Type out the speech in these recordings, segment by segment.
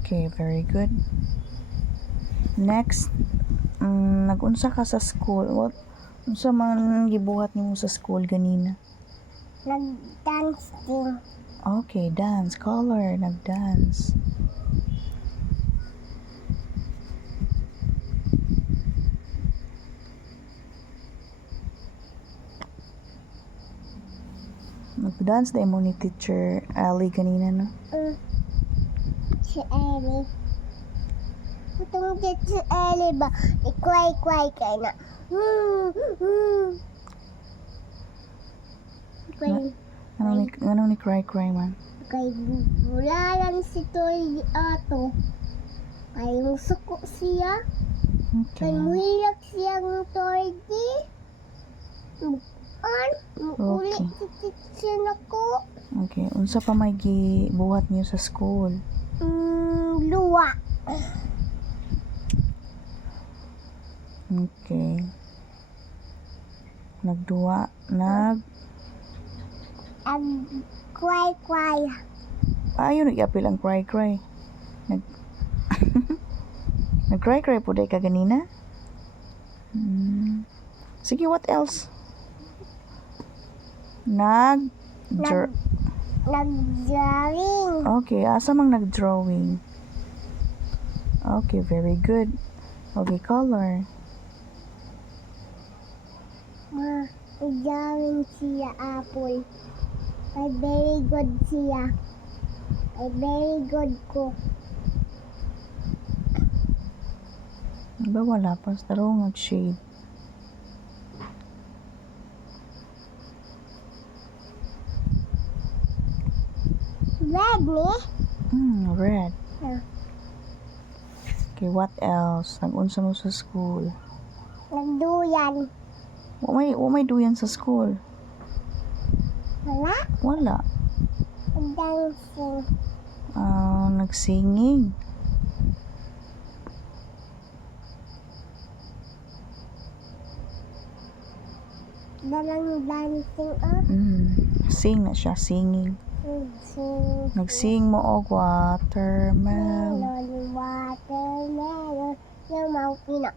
Okay, very good. Next, nag-unsa ka sa school? What unsa man gibuhat nimo sa school ganina? Nag-dance din. Okay, dance, color, nag-dance. Nag-dance na mo ni Teacher Ali kanina, no? Si Ellie. Itong si Ellie ba? Ikway-kway ka na. Anong ni cry man? Kay bulalan si Toy ato. Kay musuko siya. Kay Okay. muhilak siya ng tordi. Muuli Okay. si teacher nako. Okay, unsa pa may gibuhat niyo sa school? Luwa. Okay. Nagduwa, Kway-kway. Ayaw nag-apil ang cry. Nag-cry po day ka ganina? Sige, what else? Nag-drawing. Okay, asa mang nag-drawing? Okay, very good. Okay, color. Nag-drawing siya apple. Ay, very good siya. Ay, very good ko. Diba wala pa? Taro mag-shade. Red ni? Red. Yeah. Okay, what else? Nag-unsa mo sa school? Nagduyan. Wa may duyan sa school. Wala? Wala. Dancing. Nagsinging. Dalang dancing Sing na siya, singing. Nagsing mo og watermelon. Watermelon. Yung mau pina.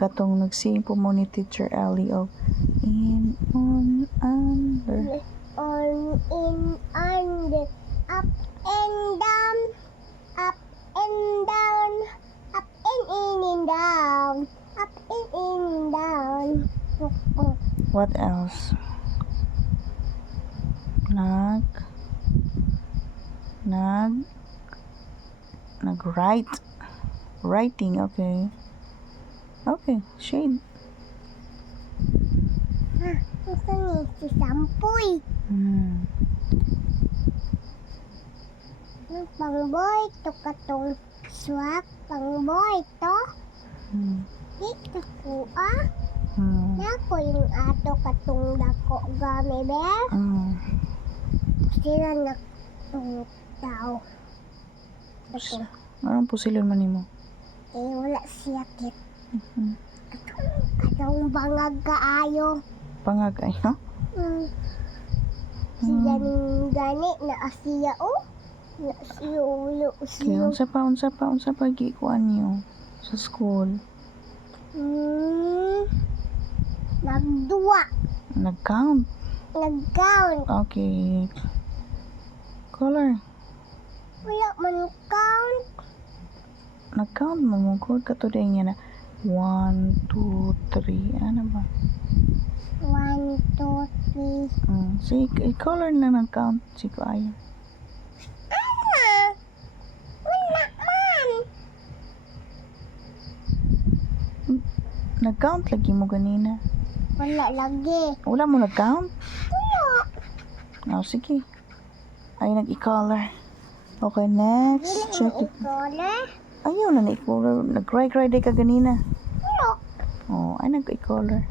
Katong nagsing po mo ni Teacher Ellie og in, on, under. On, in, under. Up and down. Up and down. Up and in and down. Up and in and down. What else? Nag-write. Writing, okay. Okay, shade. Gusto ni si Sampoy. Pangboy to katong swak. Pangboy to. Ito ko Dako yung ato katong dako game bear. Sila na tao. Anong pusilon man nimo? Wala siya kit. Katong bangag kaayo. Pangagay, ha? Siya ning gani na asiya na siya ulo Okay, siya. unsa pa gikuan niyo sa school? Nagduwa. Nag-count. Nag-count. Okay. Color. Wala man count. Nag-count mo mo good ka today niya na 1, 2, 3. Ano ba? 1, 2, 3. Sige, color na nag-count. Sige, ayaw. Wala man. Nag-count lagi mo ganina. Wala lagi. Wala mo nag-count? Wala. Sige. Ay, nag-i-color. Okay, next. Check it. Ayaw na na-i-color. Nag-cry day ka ganina. Wala. Ay, nag-i-color.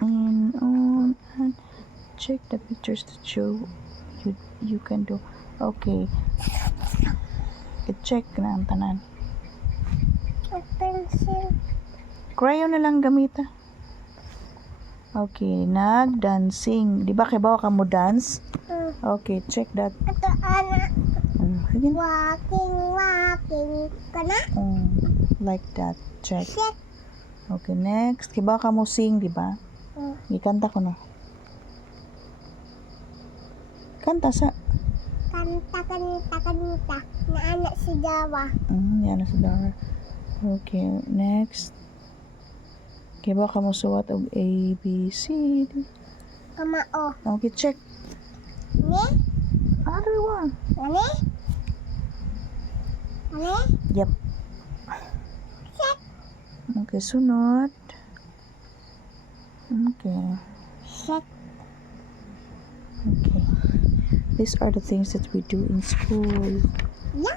And on and check the pictures that you can do. Okay. I-check na ang tanan. Pencil. Crayon na lang gamita. Okay, nag-dancing. Di ba kibawa ka mo dance? Okay, check that. Ito, anak. Sige. Walking. Kana? Like that. Check. Check. Okay, next. Kibawa ka mo sing, di ba? Ikanta ko na. Kanta sa... Kanta. Na anak si Jawa. Yan na sa Dara. Okay, next. Kibawa ka mo suwat og A, B, C, D. Kamao. Okay, check. Ni? Other one. Ani? Yep. Check. Okay, sunod. Okay. Check. Okay. These are the things that we do in school. Yeah.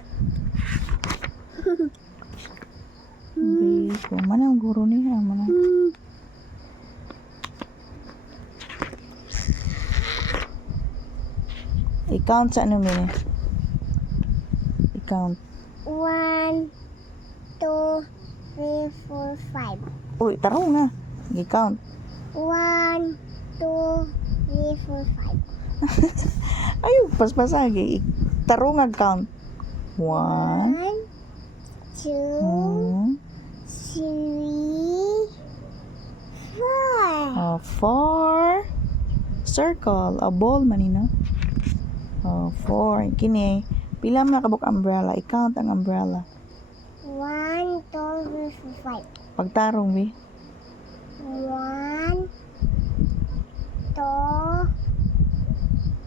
Okay. So, mana ang guro niya? Mana? I-count sa ano mini? I-count. 1, 2, 3, 4, 5. Uy, taro nga. I-count. 1, 2, 3, 4, 5. Ay, paspasagi. Taro nga count. 1, 2, 3, 4. 4. Circle. A ball manina. 4. Kini. Pila man kabuk umbrella. I-count ang umbrella. 1, 2, 3, 4, 5. Pagtarong, bi. 1, 2,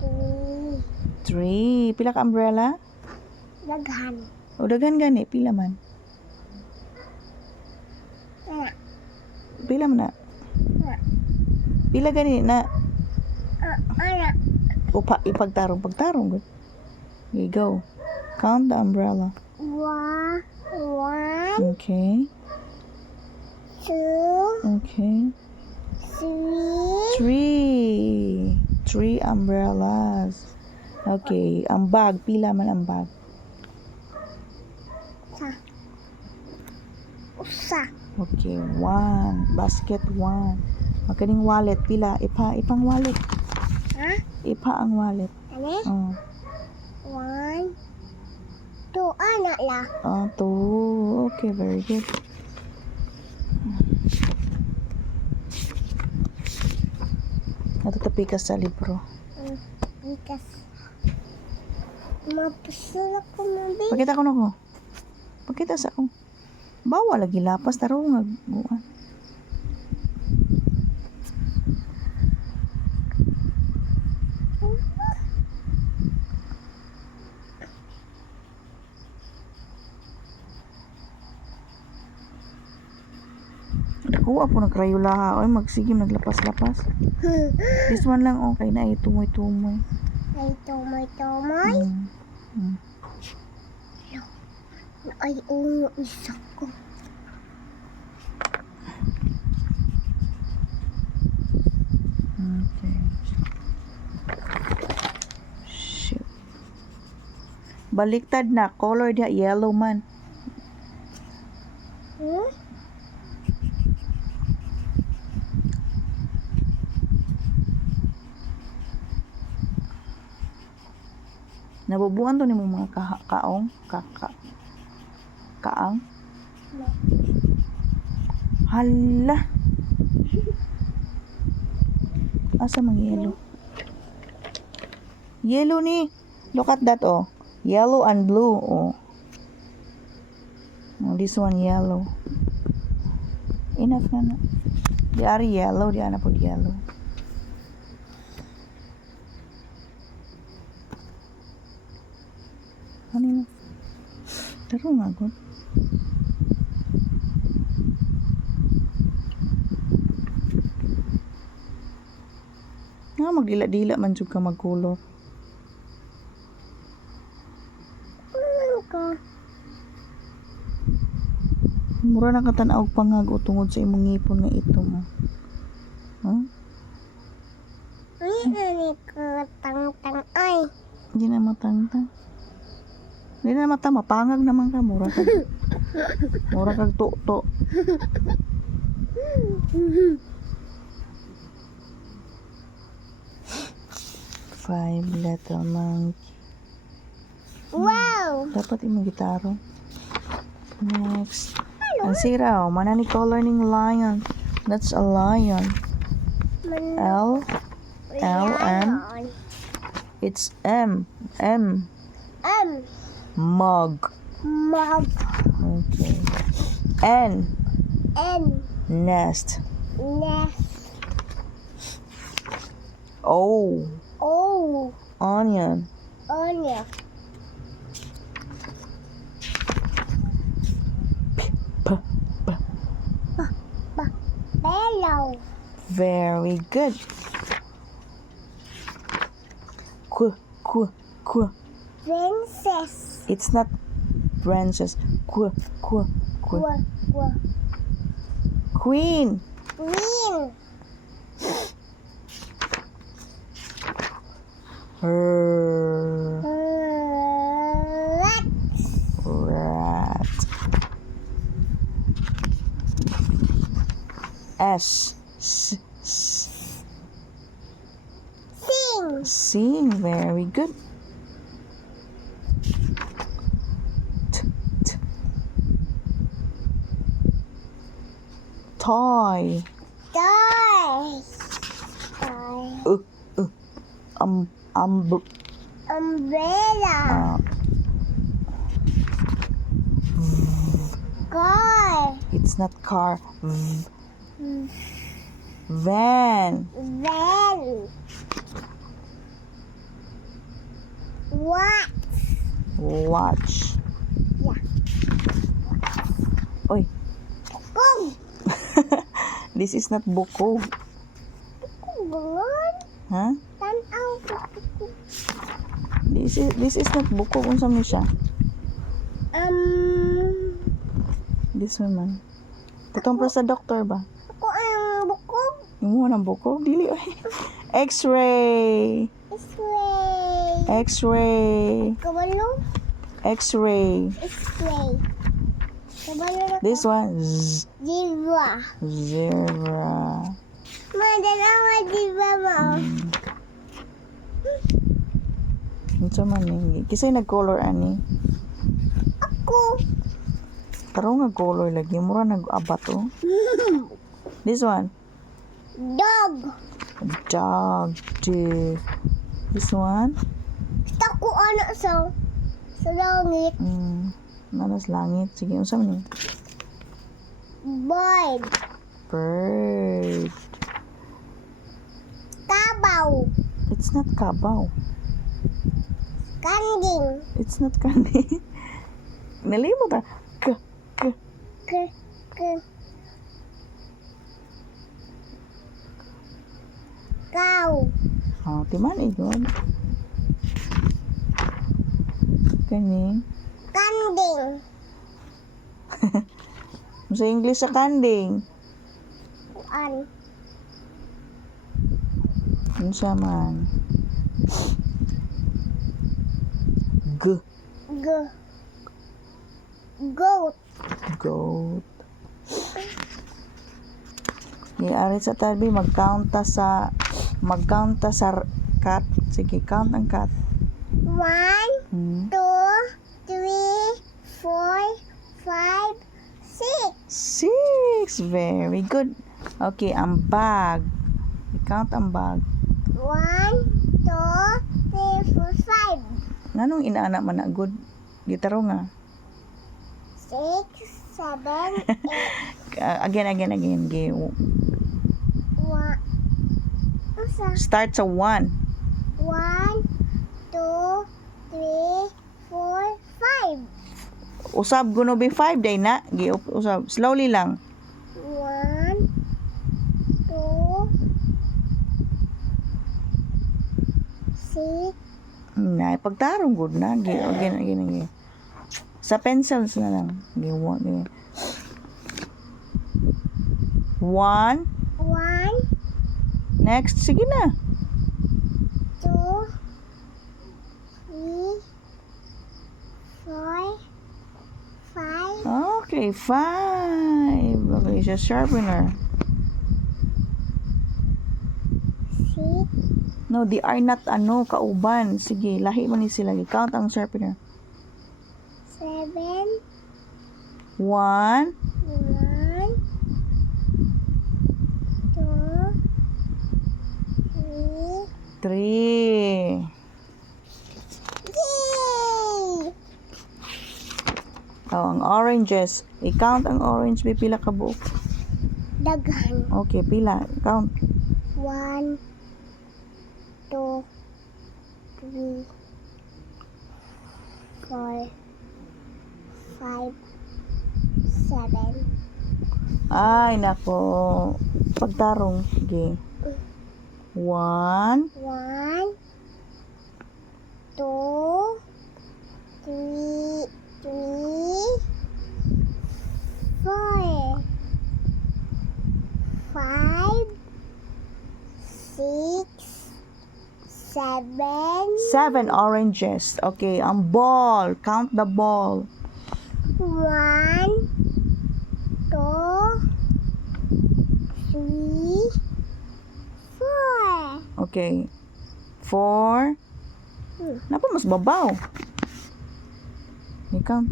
3. 3. Pila ka umbrella? Daghan. O daghan gani. Pila man. Anak. Pila man na. Anak. Pila gani na. Anak. Upa, ipagtarong. Pagtarong. Okay, go. Count the umbrella. 1, Okay. 2, Okay. 3. 3 umbrellas. Okay. Ang bag. Pila man ang bag. Usa. Okay. 1. Basket 1. Makaning wallet. Pila. Ipang wallet. Ha? Ipa ang wallet. Ano? Oh. 1, 2. Anak lah. 2. Okay. Very good. Natatapi ka sa libro. Bikas. Mapasal ako mabi. Pakita ko na ko. Pakita sa ko. Bawa lagi lapas. Taro nga. Guan. Nakuha po ng Crayola. Oy, magsigim naglapas-lapas. This one lang okay na tumoy-tumoy. Ay, tumoy. Ay, isa ko. Okay. Shoot. Baliktad na. Color dia yellow man. Nabubuan to ni mo mga kaong. Kaang. Hala. Asa mang yellow? Yellow ni. Look at that, oh. Yellow and blue, oh. Oh, this one yellow. Enough na na. Di ari yellow, di ana po yellow. Ano yun? Taro nga, God. Nga, magdila-dila man jud ka magkulor. Ano ka? Mura na katanaw pangag o tungod sa imong ngipon nga ito mo. Huh? Ay, ka tang-tang ay. Hindi na matangtang. Hindi na mata, mapangag naman ka. Mura ka. Mura kag to. Five little monkey. Wow! Dapat imong gitaro. Next. Ang sira, mana ni color ning lion. That's a lion. L. M. It's M. Mug. Mug. Okay. N. Nest. Nest. O. Onion. Onion. P. Bellow. Very good. Qu. Princess. It's not princess. Qu. Queen. Queen. R. Rat. Rat. S. Sing. Sing. Very good. Toy. Umbrella. Car. It's not car. Van. Van. What? Watch. Yeah. Oy. Kung. This is not buko. Bungon. Huh? Tanaw. This is not buko. Unsa man siya? This one man. Katong pa sa doktor ba? Ako ang bukog. Imo nang buko dili oy. X-ray. X-ray. X-ray. Kabalo. X-ray. X-ray. Kabalo na This one. Z. Diva. Zebra. Madalawa diva mo. Unsa man ni? Kisay nag-color ani? Ako. Taro nga color lagi mura nag-abat oh. This one. Dog. Dog. This one. Tako anak sa langit. Nanas langit. Sige, unsa man ni? Bird. Bird. Kabaw. It's not kabaw. Kanding. It's not candy. Nalimot ah. K. Cow. Oh, timan yun. Kani. Kanding. Sa English sa kanding. Kuan. Unsa man? G. Goat. Goat. Ari sa tabi mag-count ta sa cat. Sige, count ang cat. 1, 2, 3, 4, 5, 6. 6. Very good. Okay, ang bag. I-count ang bag. 1, 2, 3, 4, 5. Nganong inaana man na good? Gitaro nga. 6, 7, 8. Again. Start sa 1. 1, 2, 3, 4, 5. Usab gonna be 5 day na. Usab slowly lang. 1, 2, 6. Na pagtarong good na. Again. Sa pencils na lang. 1. 1, Next, sige na. 2, 3, 4, 5, Okay, 5. Okay, siya sharpener. 6, No, they are not kauban. Sige, lahi man ni sila. I-count ang sharpener. 7, 1, 1, 2, 3. 3. Yay! Oh, ang oranges. I-count ang orange. May pila ka buok. Daghan. Okay, pila. Count. 1, 2, 3, 4, 5, 7. Ay, nako. Pagtarong. Sige. 1, 1, 2, 3, 4, 5, 6, 7. 7 oranges. Okay, ang ball. Count the ball. 1, 2, 3, 4. Okay. 4. Napa mas babaw. I-count.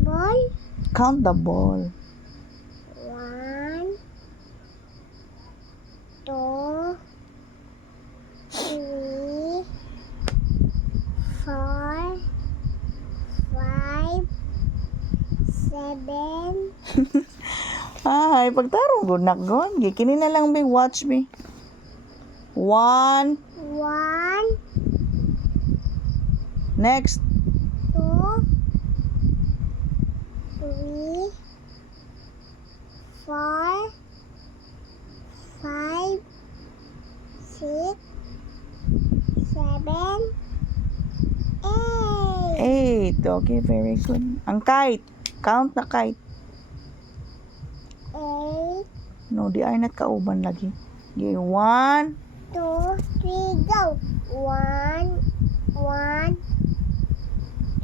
Ball. Count the ball. 1, 2, 3, 4, 5, 7. Ay, pagtarong good nak gon. Kini na lang big watch me. 1. 1, Next. 2, 3, 4, 5, 6, 7, 8. 8. Okay, very good. Ang kite. Count na kite. 8, No, di ay not kauban lagi. Okay, 1. 2, 3, go. 1, 1,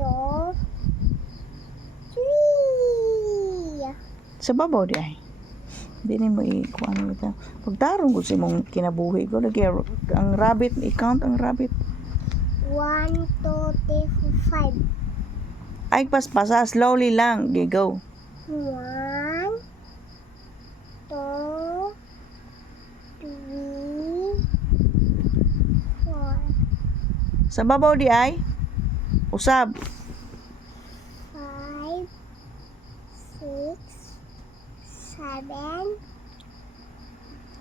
2, 3. Sa babaw di ay. Di ni mo i-kuha ano ito. Pagtarong ko sa mong kinabuhi ko. Lagi, ang rabbit, i-count ang rabbit. 1, 2, 3, 4, 5. Ay, paspasa. Slowly lang. Okay, go. 1, 2, 3, 4, Sa babaw di ay. Usab. 5, 6, 7,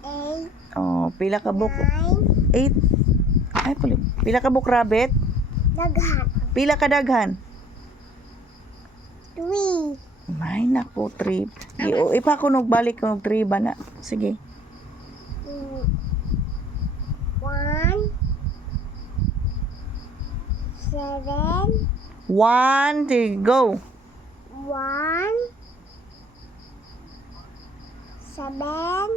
8, Oh, pila ka book. 9. 8. Ay, pila ka book rabbit. Daghan. Pila ka daghan. 3. May nako, 3. Ipa ko balik ko 3 ba na. Sige. 1, 7, 1, go. 1, 7,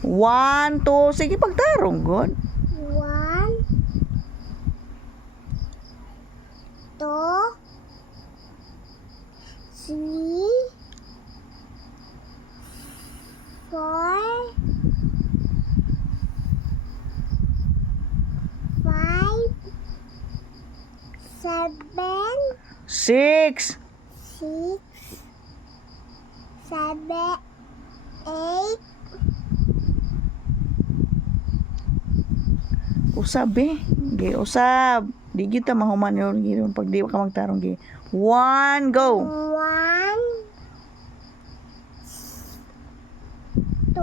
1, 2, sige pagtarong, good. 1, 2, 3, 4, 5, 7, 6. 6, 7, 8, Usab eh. Gi usab. Di gyud ta mahuman yun pag di ka magtarong gi. 1, go. 1, 2,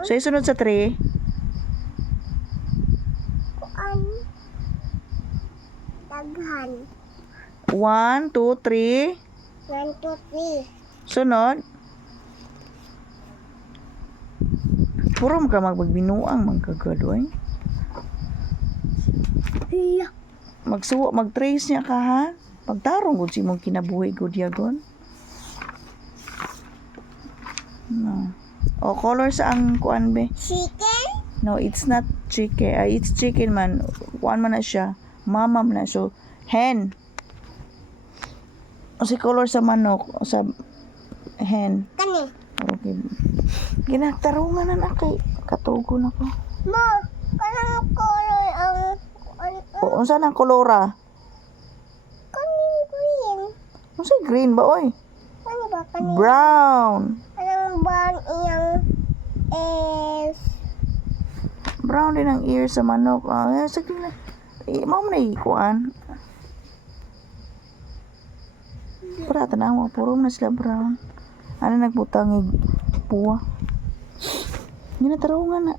3. So isunod sa 3. Kuan. Daghan. 1, 2, 3. 1, 2, 3. Sunod. Puro ka magbinuang magkagadoy. Hala. Mag-trace niya ka ha. Pagtarong gud si mong kinabuhi gud yagon. No. O color sa ang kuan be? Chicken? No, it's not chicken. It's chicken man. Kuan man na siya. Mama man na. So, hen. O si color sa manok. O sa hen. Kani? Okay. Ginagtarungan na kay katugon ako. Mo, kanang color ang O, unsa nang kolora? kaning green. Unsa green ba, oy? Ano ba kaning? Brown. Kanang ban iyang is Brown din ang ear sa manok. Sige na. Mao man na ikuan. Para tanaw, puro na sila brown. Ano nagbutang puwa. Ginatarungan na.